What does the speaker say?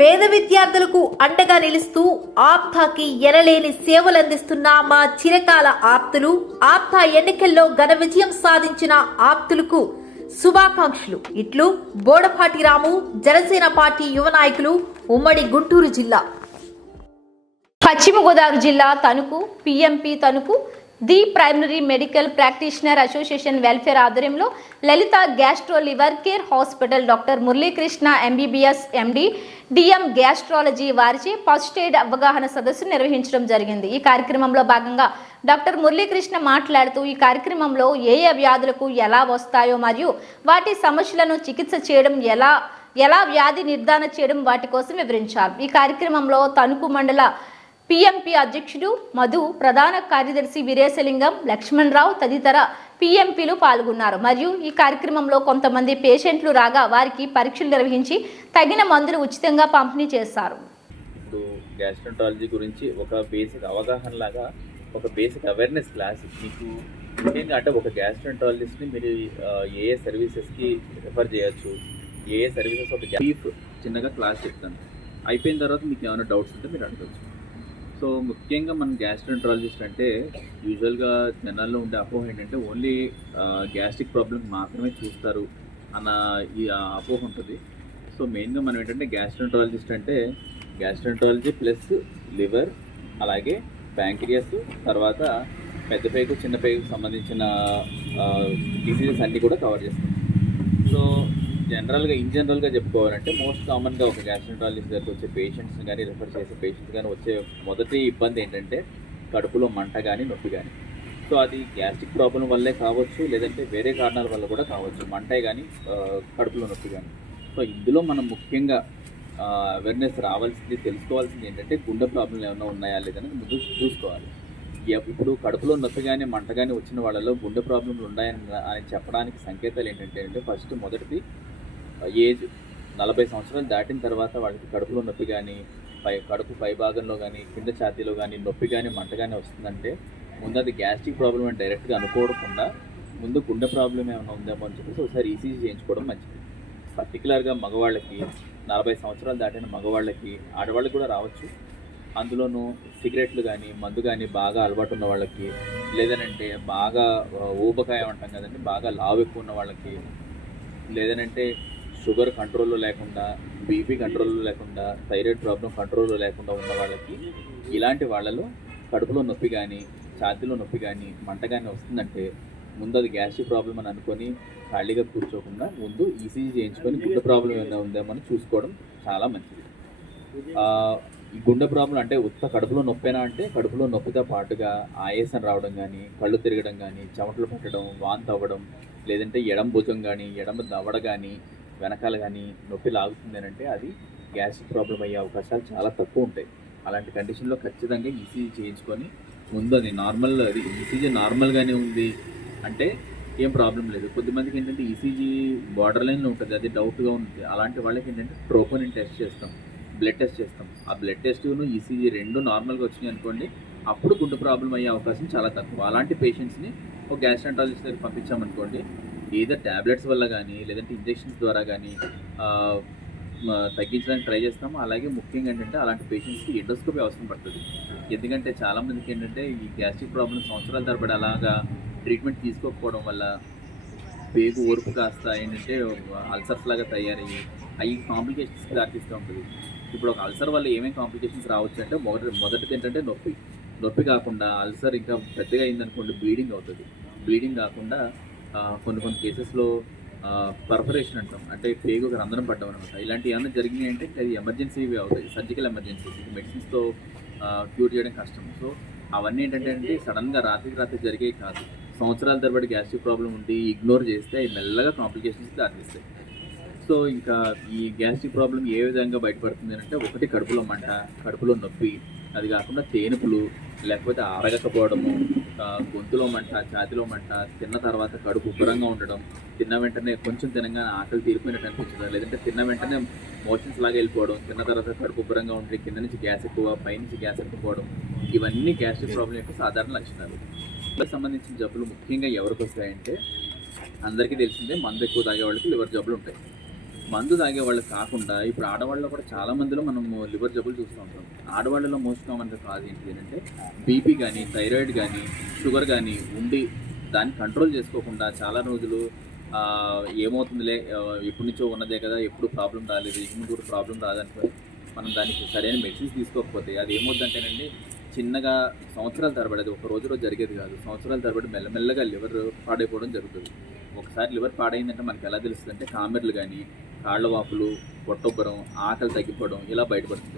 పేద విద్యార్థులకు అండగా నిలుస్తూ ఆప్తాకి ఎనలేని సేవలందిస్తున్న మా చిరకాల ఆప్తులు ఆప్తా ఎన్నికల్లో ఘన విజయం సాధించిన ఆప్తులకు శుభాకాంక్షలు. ఇట్లు బోడపాటి రాము, జనసేన పార్టీ యువ నాయకులు, ఉమ్మడి గుంటూరు జిల్లా. పశ్చిమ గోదావరి జిల్లా Tanuku PMP Tanuku the primary medical practitioner association welfare ఆధ్వర్యంలో Lalitha gastro liver care hospital doctor Muralikrishna MBBS MD DM gastrology వారిచే ఫస్ట్ ఎయిడ్ అవగాహన సదస్సు నిర్వహించడం జరిగింది. ఈ కార్యక్రమంలో భాగంగా డాక్టర్ మురళీకృష్ణ మాట్లాడుతూ ఈ కార్యక్రమంలో ఏ వ్యాధులకు ఎలా వస్తాయో మరియు వాటి సమస్యలను చికిత్స చేయడం ఎలా వ్యాధి నిర్ధారణ చేయడం వాటి కోసం వివరించారు. ఈ కార్యక్రమంలో తణుకు మండల పిఎంపి అధ్యక్షుడు మధు, ప్రధాన కార్యదర్శి వీరేశలింగం, లక్ష్మణరావు తదితర పిఎంపీలు పాల్గొన్నారు. మరియు ఈ కార్యక్రమంలో కొంతమంది పేషెంట్లు రాగా వారికి పరీక్షలు నిర్వహించి తగిన మందులు ఉచితంగా పంపిణీ చేశారు. ఇప్పుడు గ్యాస్ట్రాంటాలజీ గురించి ఒక బేసిక్ అవగాహన లాగా ఒక బేసిక్ అవేర్నెస్ క్లాస్ మీకు ముఖ్యంగా అంటే ఒక గ్యాస్ట్రాంటాలజిస్ట్ని మీరు ఏ సర్వీసెస్కి రిఫర్ చేయొచ్చు, ఏ సర్వీసెస్ ఒక బ్రీఫ్ చిన్నగా క్లాస్ చెప్తాను. అయిపోయిన తర్వాత మీకు ఏమైనా డౌట్స్ ఉంటే మీరు అడగచ్చు. సో ముఖ్యంగా మన గ్యాస్ట్రాంటాలజిస్ట్ అంటే యూజువల్గా జనాల్లో ఉండే అపోహ ఏంటంటే ఓన్లీ గ్యాస్ట్రిక్ ప్రాబ్లమ్ మాత్రమే చూస్తారు అన్న ఈ అపోహ ఉంటుంది. సో మెయిన్గా మనం ఏంటంటే గ్యాస్ట్రాంటాలజిస్ట్ అంటే గ్యాస్ట్రాంటాలజీ ప్లస్ లివర్, అలాగే ప్యాంక్రియాస్, తర్వాత పెద్ద పేగు చిన్న పేగుకు సంబంధించిన డిసీజెస్ అన్నీ కూడా కవర్ చేస్తాం. సో ఇన్ జనరల్గా చెప్పుకోవాలంటే మోస్ట్ కామన్గా ఒక గ్యాస్ట్రాంటాలజిస్ట్ దగ్గరికి వచ్చే పేషెంట్స్ని కానీ రిఫర్ చేసే పేషెంట్స్ కానీ వచ్చే మొదటి ఇబ్బంది ఏంటంటే కడుపులో మంట కానీ నొప్పి కానీ. సో అది గ్యాస్ట్రిక్ ప్రాబ్లం వల్లే కావచ్చు, లేదంటే వేరే కారణాల వల్ల కూడా కావచ్చు, మంటే కానీ కడుపులో నొప్పి కానీ. సో ఇందులో మనం ముఖ్యంగా అవేర్నెస్ తెలుసుకోవాల్సింది ఏంటంటే గుండె ప్రాబ్లం ఏమైనా ఉన్నాయా లేదని ముందు చూసుకోవాలి. ఇప్పుడు కడుపులో నొప్పి కానీ మంట కానీ వచ్చిన వాళ్ళలో గుండె ప్రాబ్లంలు ఉన్నాయని చెప్పడానికి సంకేతాలు ఏంటంటే ఫస్ట్ మొదటిది ఏజ్ 40 సంవత్సరాలు దాటిన తర్వాత వాళ్ళకి కడుపులో నొప్పి కానీ కడుపు పై భాగంలో కానీ కింద ఛాతీలో కానీ నొప్పి కానీ మంట కానీ వస్తుందంటే ముందు అది గ్యాస్ట్రిక్ ప్రాబ్లం అని డైరెక్ట్గా అనుకోకుండా ముందు గుండె ప్రాబ్లం ఏమైనా ఉందేమో అని చెప్పేసి ఒకసారి ఈసీజీ చేయించుకోవడం మంచిది. పర్టికులర్గా మగవాళ్ళకి 40 సంవత్సరాలు దాటిన మగవాళ్ళకి, ఆడవాళ్ళకి కూడా రావచ్చు. అందులోనూ సిగరెట్లు కానీ మందు కానీ బాగా అలవాటు ఉన్న వాళ్ళకి, లేదనంటే బాగా ఊబకాయం అంటాం కదండి, బాగా లావు ఎక్కువ ఉన్న వాళ్ళకి, లేదనంటే షుగర్ కంట్రోల్లో లేకుండా, బీపీ కంట్రోల్లో లేకుండా, థైరాయిడ్ ప్రాబ్లం కంట్రోల్లో లేకుండా ఉన్న వాళ్ళకి, ఇలాంటి వాళ్ళలో కడుపులో నొప్పి కానీ ఛాతీలో నొప్పి కానీ మంట కానీ వస్తుందంటే ముందు అది గ్యాస్ట్రిక్ ప్రాబ్లం అని అనుకొని ఖాళీగా కూర్చోకుండా ముందు ఈసీజీ చేయించుకొని గుండె ప్రాబ్లం ఏమైనా ఉందేమో చూసుకోవడం చాలా మంచిది. ఈ గుండె ప్రాబ్లం అంటే ఉత్త కడుపులో నొప్పేనా అంటే కడుపులో నొప్పితో పాటుగా ఆయాసం రావడం కానీ, కళ్ళు తిరగడం కానీ, చెమటలు పట్టడం, వాంతి అవ్వడం, లేదంటే ఎడమ భుజం కానీ ఎడమ దవడ కానీ వెనకాల కానీ నొప్పి లాగుతుంది అని అంటే అది గ్యాస్ట్రిక్ ప్రాబ్లం అయ్యే అవకాశాలు చాలా తక్కువ ఉంటాయి. అలాంటి కండిషన్లో ఖచ్చితంగా ఈసీజీ చేయించుకొని ముందు అది ఈసీజీ నార్మల్గానే ఉంది అంటే ఏం ప్రాబ్లం లేదు. కొద్దిమందికి ఏంటంటే ఈసీజీ బార్డర్ లైన్లో ఉంటుంది, అది డౌట్గా ఉంటుంది. అలాంటి వాళ్ళకి ఏంటంటే ట్రోపోనిన్ టెస్ట్ చేస్తాం, బ్లడ్ టెస్ట్ చేస్తాం. ఆ బ్లడ్ టెస్ట్ను ఈసీజీ రెండు నార్మల్గా వచ్చినాయి అనుకోండి, అప్పుడు గుండె ప్రాబ్లం అయ్యే అవకాశం చాలా తక్కువ. అలాంటి పేషెంట్స్ని ఒక గ్యాస్ట్రాంటాలజిస్ట్ దగ్గర పంపించామనుకోండి, ఏదో ట్యాబ్లెట్స్ వల్ల కానీ లేదంటే ఇంజెక్షన్స్ ద్వారా కానీ తగ్గించడానికి ట్రై చేస్తాము. అలాగే ముఖ్యంగా ఏంటంటే అలాంటి పేషెంట్స్కి ఎండోస్కోపీ అవసరం పడుతుంది. ఎందుకంటే చాలామందికి ఏంటంటే ఈ గ్యాస్ట్రిక్ ప్రాబ్లమ్ సంవత్సరాల తరబడి అలాగా ట్రీట్మెంట్ తీసుకోకపోవడం వల్ల పేగు ఓర్పు కాస్త ఏంటంటే అల్సర్స్ లాగా తయారయ్యి అవి కాంప్లికేషన్స్కి దారితీస్తూ ఉంటుంది. ఇప్పుడు ఒక అల్సర్ వల్ల ఏమేమి కాంప్లికేషన్స్ రావచ్చు అంటే మొదటిది ఏంటంటే నొప్పి కాకుండా అల్సర్ ఇంకా పెద్దగా అయిందనుకోండి బ్లీడింగ్ అవుతుంది. బ్లీడింగ్ కాకుండా కొన్ని కేసెస్లో పర్ఫరేషన్ అంటాం, అంటే పేగుకి రంధ్రం పడ్డం అనమాట. ఇలాంటివి ఏమైనా జరిగినాయి అంటే అది ఎమర్జెన్సీవి అవుతాయి, సర్జికల్ ఎమర్జెన్సీస్. మెడిసిన్స్తో క్యూర్ చేయడం కష్టం. సో అవన్నీ ఏంటంటే సడన్గా రాత్రికి జరిగేవి కాదు. సంవత్సరాల తరబడి గ్యాస్ట్రిక్ ప్రాబ్లం ఉండి ఇగ్నోర్ చేస్తే అవి మెల్లగా కాంప్లికేషన్స్కి దారితీస్తాయి. సో ఇంకా ఈ గ్యాస్ట్రిక్ ప్రాబ్లం ఏ విధంగా బయటపడుతుంది అంటే ఒకటి కడుపులో మంట, కడుపులో నొప్పి, అది కాకుండా తేనుపులు, లేకపోతే ఆరగకపోవడము, గొంతులో మంట, ఛాతీలో మంట, తిన్న తర్వాత కడుపు ఉబ్బరంగా ఉండడం, తిన్న వెంటనే కొంచెం తినగానే ఆకలి తీరిపోయినట్టు అనిపించడం, లేదంటే తిన్న వెంటనే మోషన్స్ లాగా వెళ్ళిపోవడం, తిన్న తర్వాత కడుపు ఉబ్బరంగా ఉండి కింద నుంచి గ్యాస్ ఎక్కువ, పైనుంచి గ్యాస్ ఎక్కువడం, ఇవన్నీ గ్యాస్ట్రిక్ ప్రాబ్లం యొక్క సాధారణ లక్షణాలు. సంబంధించిన జబ్బులు ముఖ్యంగా ఎవరికి వస్తాయంటే అందరికీ తెలిసిందే మందు ఎక్కువ తాగే వాళ్ళకి లివర్ జబ్బులు ఉంటాయి. మందు తాగే వాళ్ళు కాకుండా ఇప్పుడు ఆడవాళ్ళలో కూడా చాలా మందిలో మనం లివర్ జబ్బులు చూస్తూ ఉంటాం. ఆడవాళ్ళలో మోస్ట్ కామన్గా కాదు ఏంటంటే బీపీ కానీ, థైరాయిడ్ కానీ, షుగర్ కానీ ఉండి దాన్ని కంట్రోల్ చేసుకోకుండా చాలా రోజులు ఏమవుతుందిలే ఎప్పటి నుంచో ఉన్నదే కదా, ఎప్పుడు ప్రాబ్లం రాలేదు, ఇన్ని కూడా ప్రాబ్లం రాదనుకో మనం దానికి సరైన మెడిసిన్స్ తీసుకోకపోతే అది ఏమవుతుందంటేనండి, చిన్నగా సంవత్సరాల తరబడి, అది ఒక రోజు జరిగేది కాదు, సంవత్సరాల తరబడి మెల్లమెల్లగా లివర్ పాడైపోవడం జరుగుతుంది. ఒకసారి లివర్ పాడైందంటే మనకి ఎలా తెలుస్తుందంటే కామెర్లు కానీ, కాళ్ళ వాపులు, పొట్టొబ్బరం, ఆకలి తగ్గిపోవడం ఇలా బయటపడుతుంది.